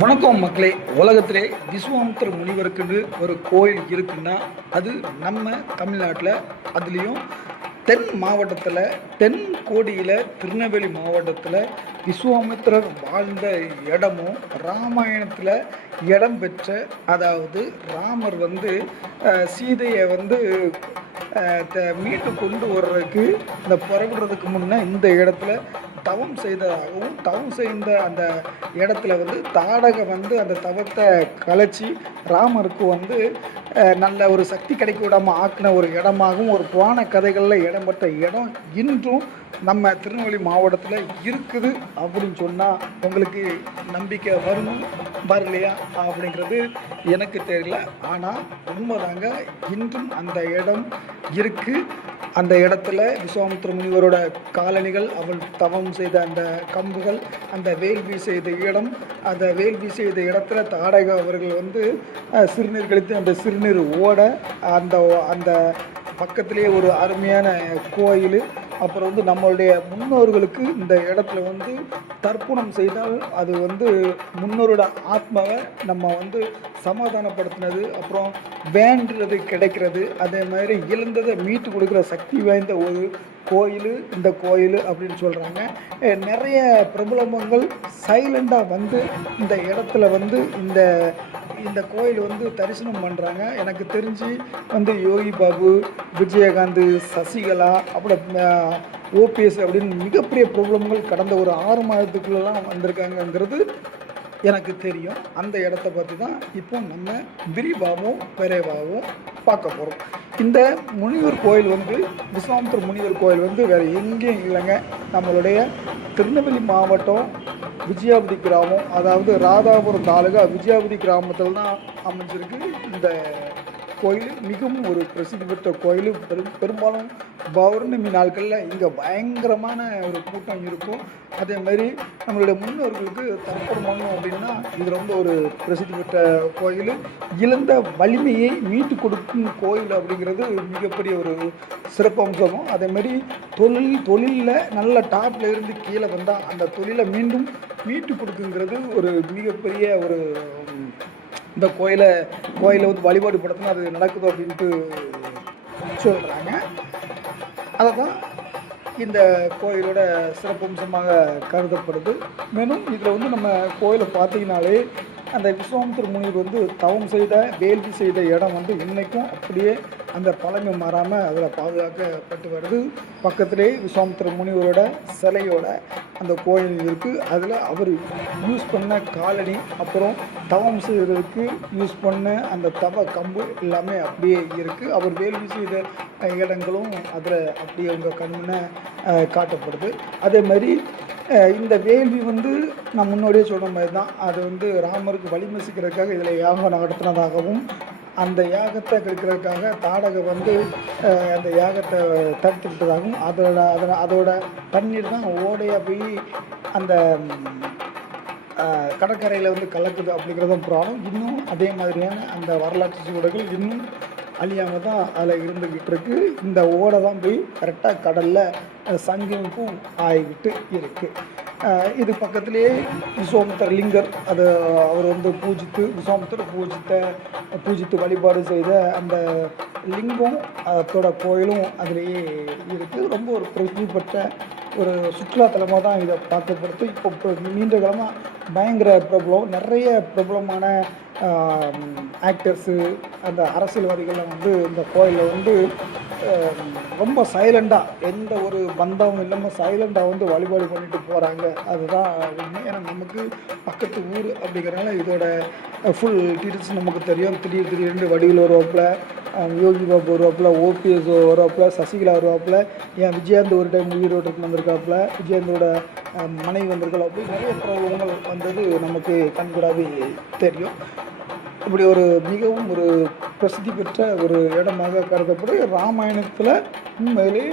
வணக்கம் மக்களே. உலகத்திலே விஸ்வாமித்திர முனிவருக்குன்னு ஒரு கோயில் இருக்குன்னா அது நம்ம தமிழ்நாட்டில், அதுலேயும் தென் மாவட்டத்தில், தென் கோடியில் திருநெல்வேலி மாவட்டத்தில் விஸ்வாமித்திரர் வாழ்ந்த இடமும் ராமாயணத்தில் இடம் பெற்ற, அதாவது ராமர் சீதையை மீட்டு கொண்டு வர்றதுக்கு இந்த புறப்படுறதுக்கு முன்னே இந்த இடத்துல தவம் செய்ததாகவும், தவம் செய்த அந்த இடத்துல தாடகை அந்த தவத்தை கலைச்சி ராமருக்கு நல்ல ஒரு சக்தி கிடைக்க விடாமல் ஆக்கின ஒரு இடமாகவும், ஒரு புராண கதைகளில் இடம்பெற்ற இடம் இன்றும் நம்ம திருநெல்வேலி மாவட்டத்தில் இருக்குது அப்படின்னு சொன்னால் உங்களுக்கு நம்பிக்கை வரணும் வரலையா அப்படிங்கிறது எனக்கு தெரியல. ஆனால் உண்மைதாங்க, இன்றும் அந்த இடம் இருக்குது. அந்த இடத்துல விஸ்வாமித்திர முனிவரோட காலணிகள், அவள் தவம் செய்த அந்த கம்புகள், அந்த வேள்வி செய்த இடம், அந்த வேள்வி செய்த இடத்துல தாடகை அவர்கள் சிறுநீர் கழித்து அந்த சிறுநீர் ஓட அந்த அந்த பக்கத்திலே ஒரு அருமையான கோயில். அப்புறம் நம்மளுடைய முன்னோர்களுக்கு இந்த இடத்துல தர்ப்பணம் செய்தால் அது முன்னோரோட ஆத்மாவை நம்ம சமாதானப்படுத்தினது, அப்புறம் வேண்டுறது கிடைக்கிறது, அதே மாதிரி இழந்ததை மீட்டு கொடுக்குற சக்தி வாய்ந்த ஒரு கோயில் இந்த கோயில் அப்படின்னு சொல்கிறாங்க. நிறைய பிரபலங்கள் சைலண்டாக இந்த இடத்துல இந்த இந்த கோயில் தரிசனம் பண்ணுறாங்க. எனக்கு தெரிஞ்சு யோகி பாபு, விஜயகாந்த், சசிகலா, அப்புறம் ஓபிஎஸ் அப்படின்னு மிகப்பெரிய பிரபலங்கள் கடந்த ஒரு 6 மாதத்துக்குள்ளெல்லாம் வந்திருக்காங்கங்கிறது எனக்கு தெரியும். அந்த இடத்த பற்றி தான் இப்போ நம்ம விரிவாகவும் பார்க்க போகிறோம். இந்த முனிவர் கோயில் விஸ்வாமித்திர முனிவர் கோயில் வேறு எங்கேயும் இல்லைங்க. நம்மளுடைய திருநெல்வேலி மாவட்டம் விஜயாபதி கிராமம், அதாவது ராதாபுரம் தாலுகா விஜயாபதி கிராமத்தில் தான் அமைஞ்சிருக்கு. இந்த கோயில் மிகவும் ஒரு பிரசித்தி பெற்ற கோயில். பெரும்பாலும் பௌர்ணமி நாட்களில் இங்கே பயங்கரமான ஒரு கூட்டம் இருக்கும். அதே மாதிரி நம்மளுடைய முன்னோர்களுக்கு தர்ப்பணம் பண்ணணும் அப்படின்னா இது ரொம்ப ஒரு பிரசித்தி பெற்ற கோயில். இழந்த வலிமையை மீட்டு கொடுக்கும் கோயில் அப்படிங்கிறது மிகப்பெரிய ஒரு சிறப்பம்சமும். அதே மாதிரி தொழிலில் நல்ல டாப்பில் இருந்து கீழே வந்தால் அந்த தொழிலை மீண்டும் மீட்டு கொடுக்குங்கிறது ஒரு மிகப்பெரிய ஒரு இந்த கோயிலை வழிபாடு படுத்தினா அது நடக்குது அப்படின்ட்டு சொல்கிறாங்க. அதை தான் இந்த கோயிலோட சிறப்பம்சமாக கருதப்படுது. மேலும் இதில் நம்ம கோயிலை பார்த்தீங்கனாலே அந்த விஸ்வாமித்திர முனிவர் தவம் செய்த வேள்வி செய்த இடம் இன்றைக்கும் அப்படியே அந்த பழமை மாறாமல் அதில் பாதுகாக்கப்பட்டு வருது. பக்கத்திலே விஸ்வாமித்திர முனிவரோட சிலையோட அந்த கோயில் இருக்குது. அதில் அவர் யூஸ் பண்ண காலணி, அப்புறம் தவம் செய்வதற்கு யூஸ் பண்ண அந்த தவ கம்பு எல்லாமே அப்படியே இருக்குது. அவர் வேள்வி செய்த இடங்களும் அதில் அப்படியே உங்கள் கண்முன்னே காட்டப்படுது. அதே மாதிரி இந்த வேள்வி நான் முன்னோடியே சொன்ன மாதிரி தான், அது ராமருக்கு வலிமை சிக்கிறதுக்காக இதில் யாகம் நடத்தினதாகவும், அந்த யாகத்தை கெடுக்கிறதுக்காக தாடகை அந்த யாகத்தை தடுத்து விட்டதாகவும், அதோட தண்ணீர் தான் ஓடையாக போய் அந்த கடற்கரையில் கலக்குது அப்படிங்கிறதும் புராணம். இன்னும் அதே மாதிரியான அந்த வரலாற்று சூழல்கள் இன்னும் அழியாமல் தான் அதில் இருந்துக்கிட்டு இருக்குது. இந்த ஓடை தான் போய் கரெக்டாக கடலில் சங்கமிப்பும் ஆகிக்கிட்டு இருக்குது. இது பக்கத்திலேயே விஸ்வாமித்திர லிங்கர், அது அவர் விஸ்வாமித்திர பூஜித்து வழிபாடு செய்த அந்த லிங்கம், அதோட கோயிலும் அதிலேயே இருக்குது. ரொம்ப ஒரு பிரசித்தி பெற்ற ஒரு சுற்றுலாத்தலமாக தான் இதை பார்க்கப்படுது. இப்போ நீண்ட காலமாக பயங்கர பிரபலம், நிறைய பிரபலமான ஆக்டர்ஸு, அந்த அரசியல்வாதிகள்லாம் இந்த கோயிலில் ரொம்ப சைலண்டாக, எந்த ஒரு பந்தமும் இல்லாமல் சைலண்டாக வழிபாடு பண்ணிட்டு போகிறாங்க. அதுதான் உண்மை. ஏன்னா நமக்கு பக்கத்து ஊர் அப்படிங்கிறனால இதோட ஃபுல் டீட்டெயில்ஸ் நமக்கு தெரியும். திடீர்னு வடிவில் வருவாப்பில், யோகி பாபு வருவாப்பில், ஓபிஎஸ் வருவாப்பில், சசிகலா வருவாப்பில், ஏன் விஜயகாந்த் ஒரு டைம் ஈரோட்டுக்கு வந்திருக்காப்புல, விஜயகாந்தோட மனைவி வந்திருக்கலாம், அப்படி நிறைய பிரபலங்கள் வந்தது நமக்கு கண்கூடாவே தெரியும். இப்படி ஒரு மிகவும் ஒரு பிரசித்தி பெற்ற ஒரு இடமாக கருதப்படும். ராமாயணத்தில் உண்மையிலே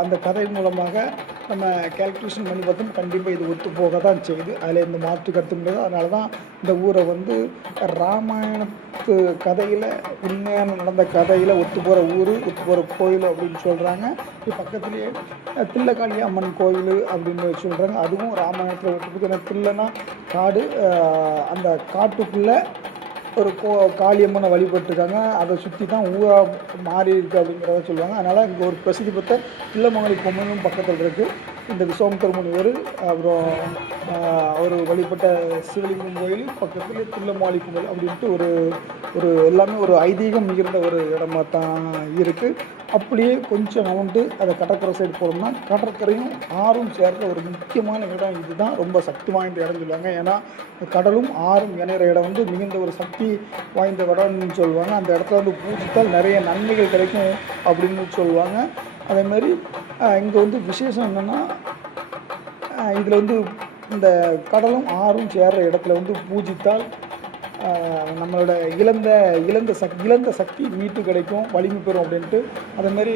அந்த கதை மூலமாக நம்ம கால்குலேஷன் பண்ணி பார்த்தோம் கண்டிப்பாக இது ஒத்து போக தான் செய்யுது. அதில் இந்த மாற்று கருத்து முடியாது. அதனால தான் இந்த ஊரை வந்து ராமாயணத்து கதையில் உண்மையான நடந்த கதையில் ஒத்து போகிற ஊர், ஒத்து போகிற கோயில் அப்படின்னு சொல்கிறாங்க. இது பக்கத்துலேயே தில்லக்காளி அம்மன் கோயில் அப்படின்னு சொல்கிறாங்க. அதுவும் ராமாயணத்தில் ஒத்து போகுது. ஏன்னா தில்லைனா காடு, அந்த காட்டுக்குள்ளே ஒரு காளியம்மனை வழிபட்டுருக்காங்க. அதை சுற்றி தான் ஊராக மாறி இருக்குது அப்படிங்கிறத சொல்லுவாங்க. அதனால் இங்கே ஒரு பிரசித்தி பெற்ற தில்லமங்கலி பொம்மனும் பக்கத்தில் இருக்குது. இந்த விஸ்வாமித்திர முனிவர் அப்புறம் அவர் வழிபட்ட சிவலிங்கம் கோயில் பக்கத்தில் தில்லமாலி பொங்கல் அப்படின்ட்டு ஒரு ஒரு எல்லாமே ஒரு ஐதீகம் மிகுந்த ஒரு இடமா தான் இருக்குது. அப்படியே கொஞ்சம் அமௌண்ட்டு அதை கடற்கரை சைடு போனோம்னா கடற்கரையும் ஆறும் சேர்ந்த ஒரு முக்கியமான இடம். இதுதான் ரொம்ப சக்தி வாய்ந்த இடம் சொல்லுவாங்க. ஏன்னா கடலும் ஆறும் இணைகிற இடம் வந்து மிகுந்த ஒரு சக்தி வாய்ந்த இடம்னு சொல்லுவாங்க. அந்த இடத்துல வந்து பூஜித்தால் நிறைய நன்மைகள் கிடைக்கும் அப்படின்னு சொல்லுவாங்க. அதேமாதிரி இங்கே வந்து விசேஷம் என்னென்னா, இதில் வந்து இந்த கடலும் ஆறும் சேர்கிற இடத்துல வந்து பூஜித்தால் நம்மளோட இழந்த சக்தி மீட்டு கிடைக்கும், வலிமை பெறும் அப்படின்ட்டு. அதேமாரி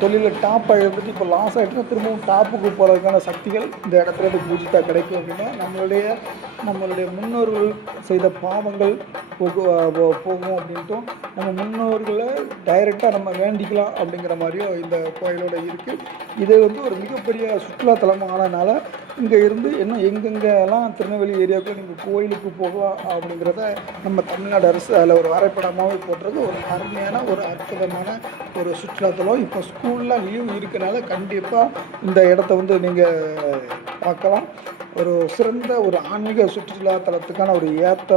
தொழிலில் டாப்பாக இருந்துட்டு இப்போ லாஸ் ஆகிட்டுனா திரும்பவும் டாப்புக்கு போகிறதுக்கான சக்திகள் இந்த இடத்துல இருந்து பூஜித்தா கிடைக்கும் அப்படின்னா நம்மளுடைய முன்னோர்கள் செய்த பாவங்கள் போகும் அப்படின்ட்டும் நம்ம முன்னோர்களை டைரெக்டாக நம்ம வேண்டிக்கலாம் அப்படிங்கிற மாதிரியும் இந்த கோயிலோட இருக்குது. இது வந்து ஒரு மிகப்பெரிய சுற்றுலாத்தலமாக ஆனதுனால இங்கே இருந்து இன்னும் எங்கெங்கெல்லாம் திருநெல்வேலி ஏரியாவுக்குள்ள நீங்கள் கோயிலுக்கு போகலாம் அப்படிங்கிறத நம்ம தமிழ்நாடு அரசு அதில் ஒரு வரைபடமாகவே போட்டுறது. ஒரு அருமையான ஒரு அற்புதமான ஒரு சுற்றுலாத்தலம். இப்போ ஸ்கூல்லாம் லீவ் இருக்கனால கண்டிப்பாக இந்த இடத்த வந்து நீங்கள் பார்க்கலாம். ஒரு சிறந்த ஒரு ஆன்மீக சுற்றுலாத்தலத்துக்கான ஒரு ஏற்ற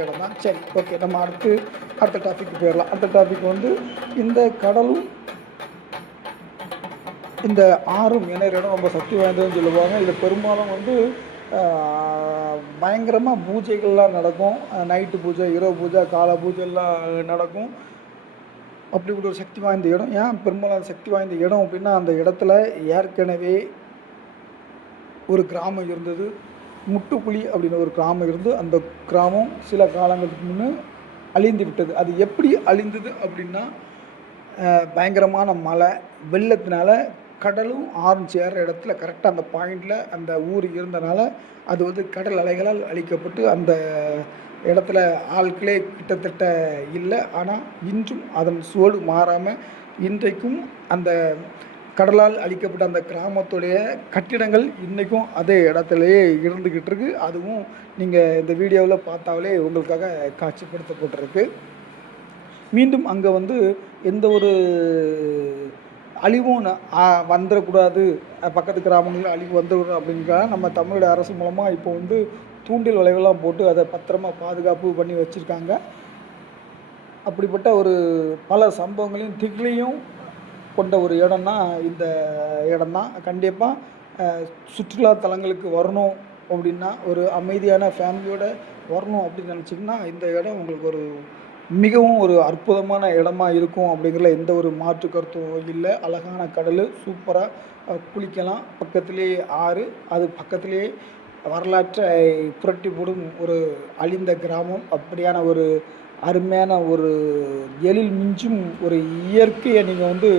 இடம் தான். சரி, ஓகே, நம்ம அடுத்த டாபிக் போயிடலாம். அடுத்த டாபிக் வந்து இந்த கடலும் இந்த ஆறும் இணைகிற இடம் ரொம்ப சக்தி வாய்ந்ததுன்னு சொல்லுவாங்க. இது பெரும்பாலும் வந்து பயங்கரமாக பூஜைகள்லாம் நடக்கும். நைட்டு பூஜை, இரவு பூஜை, கால பூஜைலாம் நடக்கும். அப்படி ஒரு சக்தி வாய்ந்த இடம். ஏன் பெரும்பாலும் சக்தி வாய்ந்த இடம் அப்படின்னா, அந்த இடத்துல ஏற்கனவே ஒரு கிராமம் இருந்தது. முட்டுக்குழி அப்படின்னு ஒரு கிராமம் இருந்து அந்த கிராமம் சில காலங்களுக்கு முன்னே அழிந்து விட்டது. அது எப்படி அழிந்தது அப்படின்னா, பயங்கரமான மழை வெள்ளத்தினால கடலும் ஆறும் சேர்ற இடத்துல கரெக்டாக அந்த பாயிண்டில் அந்த ஊர் இருந்தனால அது வந்து கடல் அலைகளால் அழிக்கப்பட்டு அந்த இடத்துல ஆட்களே கிட்டத்தட்ட இல்லை. ஆனால் இன்றும் அதன் சூழல் மாறாமல் இன்றைக்கும் அந்த கடலால் அழிக்கப்பட்ட அந்த கிராமத்துடைய கட்டிடங்கள் இன்றைக்கும் அதே இடத்துலையே இருந்துக்கிட்டு இருக்குது. அதுவும் நீங்கள் இந்த வீடியோவில் பார்த்தாலே உங்களுக்காக காட்சிப்படுத்தப்பட்டிருக்கு. மீண்டும் அங்கே வந்து எந்த ஒரு அழிவும் வந்துடக்கூடாது, பக்கத்து கிராமங்களில் அழிவு வந்துடக்கூடாது அப்படிங்கிறத நம்ம தமிழக அரசு மூலமாக இப்போ வந்து தூண்டில் விளைவெல்லாம் போட்டு அதை பத்திரமாக பாதுகாப்பு பண்ணி வச்சுருக்காங்க. அப்படிப்பட்ட ஒரு பல சம்பவங்களையும் திகிலையும் கொண்ட ஒரு இடம்னா இந்த இடம்தான். கண்டிப்பாக சுற்றுலா தலங்களுக்கு வரணும் அப்படின்னா, ஒரு அமைதியான ஃபேமிலியோடு வரணும் அப்படின்னு நினச்சிங்கன்னா இந்த இடம் உங்களுக்கு ஒரு மிகவும் ஒரு அற்புதமான இடமா இருக்கும் அப்படிங்கிறதுல எந்த ஒரு மாற்று கருத்தும் இல்லை. அழகான கடல், சூப்பராக குளிக்கலாம். பக்கத்திலேயே ஆறு, அது பக்கத்திலேயே வரலாற்றை புரட்டி போடும் ஒரு அழிந்த கிராமம். அப்படியான ஒரு அருமையான ஒரு எழில் மிஞ்சும் ஒரு இயற்கையை நீங்கள் வந்து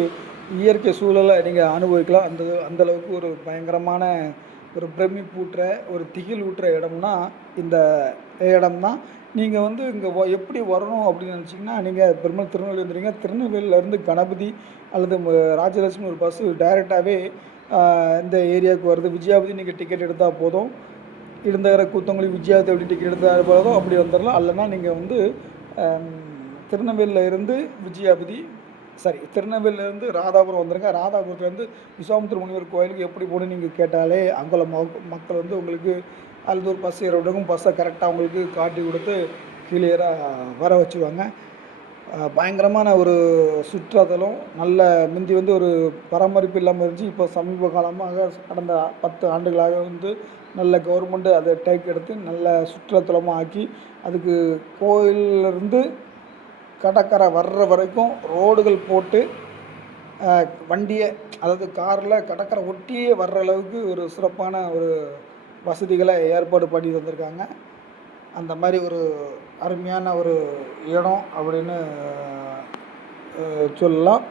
இயற்கை சூழலை நீங்கள் அனுபவிக்கலாம். அந்தளவுக்கு ஒரு பயங்கரமான ஒரு பிரமிப்பூட்டுற ஒரு திகில் ஊட்டுற இடம்னா இந்த இடம்தான். நீங்கள் வந்து இங்கே எப்படி வரணும் அப்படின்னு நினச்சிங்கன்னா, நீங்கள் பெரும்பாலும் திருநெல்வேலி வந்துடுங்க. திருநெல்வேலியிலேருந்து கணபதி அல்லது ராஜலட்சுமி ஒரு பஸ்ஸு டைரெக்டாகவே இந்த ஏரியாவுக்கு வருது. விஜயாபதி நீங்கள் டிக்கெட் எடுத்தால் போதும். இருந்தகர கூத்தங்குழி விஜயாபதி அப்படி டிக்கெட் எடுத்தால் போதும், அப்படி வந்துடலாம். இல்லைன்னா நீங்கள் வந்து திருநெல்வேலியிலேருந்து திருநெல்வேலியிலேருந்து ராதாபுரம் வந்துடுங்க. ராதாபுரத்துலேருந்து விஸ்வாமித்திர முனிவர் கோயிலுக்கு எப்படி போகணும்னு நீங்கள் கேட்டாலே அங்குள்ள மக்கள் வந்து உங்களுக்கு அல்லது ஒரு பஸ் ஏறவிடக்கும் பஸ்ஸை கரெக்டாக உங்களுக்கு காட்டி கொடுத்து கிளியராக வர வச்சுருவாங்க. பயங்கரமான ஒரு சுற்றுலாத்தலம். நல்ல முந்தி வந்து ஒரு பராமரிப்பு இல்லாமல் இருந்துச்சு. இப்போ சமீப காலமாக கடந்த 10 ஆண்டுகளாக வந்து நல்ல கவர்மெண்ட்டு அதை டேக் எடுத்து நல்ல சுற்றுலாத்தலமாக ஆக்கி அதுக்கு கோயிலிருந்து கடற்கரை வர்ற வரைக்கும் ரோடுகள் போட்டு வண்டியை, அதாவது காரில் கடற்கரை ஒட்டியே வர்ற அளவுக்கு ஒரு சிறப்பான ஒரு வசதிகளை ஏற்பாடு பண்ணி தந்திருக்காங்க. அந்த மாதிரி ஒரு அருமையான ஒரு இடம் அப்படின்னு சொல்லலாம்.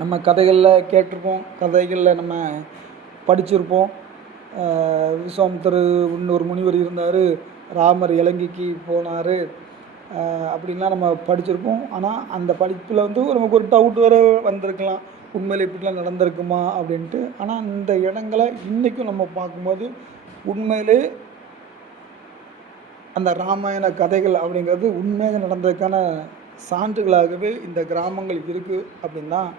நம்ம கதைகளில் கேட்டிருப்போம், கதைகளில் நம்ம படிச்சிருப்போம். விஸ்வாமித்திரர் இன்னொரு முனிவர் இருந்தார், ராமர் இலங்கைக்கு போனார் அப்படின்லாம் நம்ம படிச்சிருப்போம். ஆனால் அந்த படிப்பில் வந்து நமக்கு ஒரு டவுட் வர வந்திருக்கலாம், உண்மையில் இப்படிலாம் நடந்திருக்குமா அப்படின்ட்டு. ஆனால் இந்த இடங்களை இன்றைக்கும் நம்ம பார்க்கும்போது உண்மையிலே அந்த ராமாயண கதைகள் அப்படிங்கிறது உண்மையாக நடந்ததுக்கான சான்றுகளாகவே இந்த கிராமங்கள் இருக்குது அப்படின்னு தான்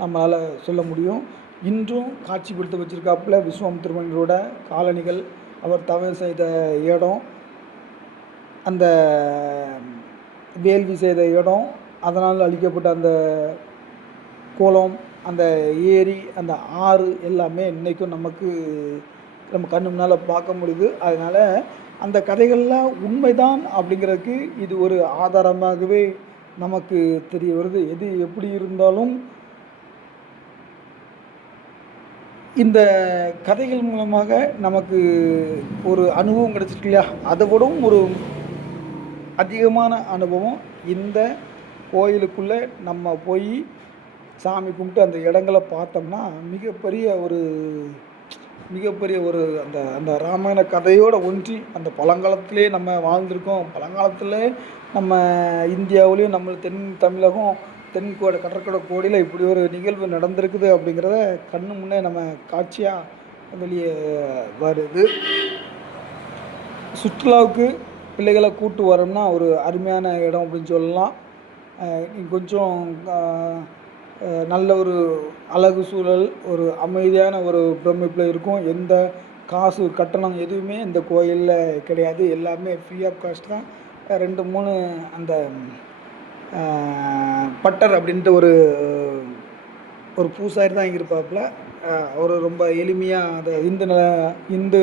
நம்மளால் சொல்ல முடியும். இன்றும் காட்சிப்படுத்த வச்சுருக்காப்புல விஸ்வாமித்திர முனிவரோட காலணிகள், அவர் தவம் செய்த இடம், அந்த வேள்வி செய்த இடம், அதனால் அழிக்கப்பட்ட அந்த குளம், அந்த ஏரி, அந்த ஆறு எல்லாமே இன்றைக்கும் நம்ம கண்ணு முன்னால் பார்க்க முடியுது. அதனால் அந்த கதைகள்லாம் உண்மைதான் அப்படிங்கிறதுக்கு இது ஒரு ஆதாரமாகவே நமக்கு தெரிய வருது. எது எப்படி இருந்தாலும் இந்த கதைகள் மூலமாக நமக்கு ஒரு அனுபவம் கிடச்சிருக்கு இல்லையா, அதை விடவும் ஒரு அதிகமான அனுபவம் இந்த கோயிலுக்குள்ளே நம்ம போய் சாமி கும்பிட்டு அந்த இடங்களை பார்த்தோம்னா மிகப்பெரிய ஒரு அந்த அந்த ராமாயண கதையோடு ஒன்றி அந்த பழங்காலத்திலே நம்ம வாழ்ந்திருக்கோம். பழங்காலத்தில் நம்ம இந்தியாவிலையும் நம்ம தென் தமிழகம் கடற்கரை கோடியில் இப்படி ஒரு நிகழ்வு நடந்திருக்குது அப்படிங்கிறத கண்ணு முன்னே நம்ம காட்சியாக வெளியே வருது. சுற்றுலாவுக்கு பிள்ளைகளை கூட்டு வரோம்னா ஒரு அருமையான இடம் அப்படின்னு சொல்லலாம். கொஞ்சம் நல்ல ஒரு அழகு சூழல், ஒரு அமைதியான ஒரு பிரமிப்பில் இருக்கும். எந்த காசு கட்டணம் எதுவுமே இந்த கோயிலில் கிடையாது, எல்லாமே ஃப்ரீ ஆஃப் காஸ்ட் தான். 2-3 அந்த பட்டர் அப்படின்ட்டு ஒரு பூசாரி தான் இங்கே இருப்பாப்புல. அவர் ரொம்ப எளிமையாக அந்த இந்து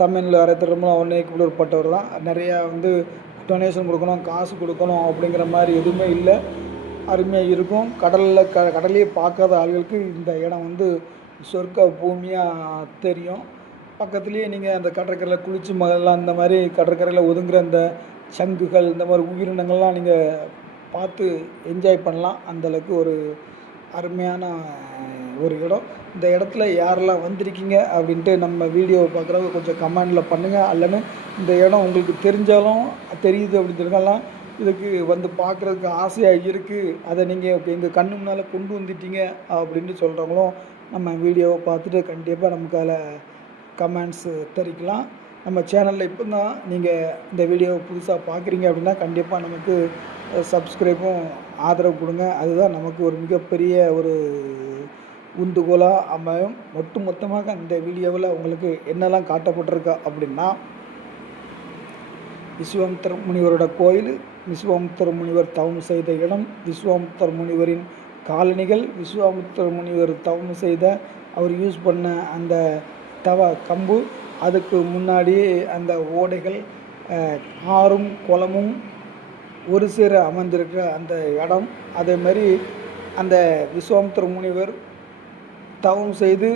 சமையல் அரைத்திரமெல்லாம் ஒன்றே ஒரு பட்டவர் தான். நிறையா வந்து டொனேஷன் கொடுக்கணும், காசு கொடுக்கணும் அப்படிங்கிற மாதிரி எதுவுமே இல்லை. அருமையாக இருக்கும். கடலையே பார்க்காத ஆள்களுக்கு இந்த இடம் வந்து சொர்க்க பூமியாக தெரியும். பக்கத்துலேயே நீங்கள் அந்த கடற்கரையில் குளிச்சு மகள்லாம் இந்த மாதிரி கடற்கரையில் ஒதுங்குற அந்த சங்குகள், இந்த மாதிரி உயிரினங்கள்லாம் நீங்கள் பார்த்து என்ஜாய் பண்ணலாம். அந்தளவுக்கு ஒரு அருமையான ஒரு இடம். இந்த இடத்துல யாரெல்லாம் வந்திருக்கீங்க அப்படின்ட்டு நம்ம வீடியோவை பார்க்குறவங்க கொஞ்சம் கமெண்டில் பண்ணுங்கள். அல்லது இந்த இடம் உங்களுக்கு தெரிஞ்சாலும் தெரியுது அப்படின்னு சொல்லலாம், இதுக்கு வந்து பார்க்குறதுக்கு ஆசையாக இருக்குது, அதை நீங்கள் எங்கள் கண்ணு முன்னால் கொண்டு வந்துட்டீங்க அப்படின்னு சொல்கிறவங்களும் நம்ம வீடியோவை பார்த்துட்டு கண்டிப்பாக நமக்கு அதில் கமெண்ட்ஸு தெரிவிக்கலாம். நம்ம சேனலில் இப்போ தான் நீங்கள் இந்த வீடியோவை புதுசாக பார்க்குறீங்க அப்படின்னா கண்டிப்பாக நமக்கு சப்ஸ்கிரைபும் ஆதரவு கொடுங்க. அதுதான் நமக்கு ஒரு மிகப்பெரிய ஒரு உந்துகோலாக அமையும். மொத்தமாக இந்த வீடியோவில் உங்களுக்கு என்னெல்லாம் காட்டப்பட்டிருக்கா அப்படின்னா, விஸ்வாமித்திர முனிவரோட கோயில், விஸ்வாமித்திர முனிவர் தவம் செய்த இடம், விஸ்வாமித்திர முனிவரின் காலணிகள், விஸ்வாமித்திர முனிவர் தவம் செய்த அவர் யூஸ் பண்ண அந்த தவ கம்பு, அதுக்கு முன்னாடியே அந்த ஓடைகள், ஆறும் குளமும் ஒரு சேர அமைந்திருக்கிற அந்த இடம், அதே மாதிரி அந்த விஸ்வாமித்திர முனிவர் தவம் செய்து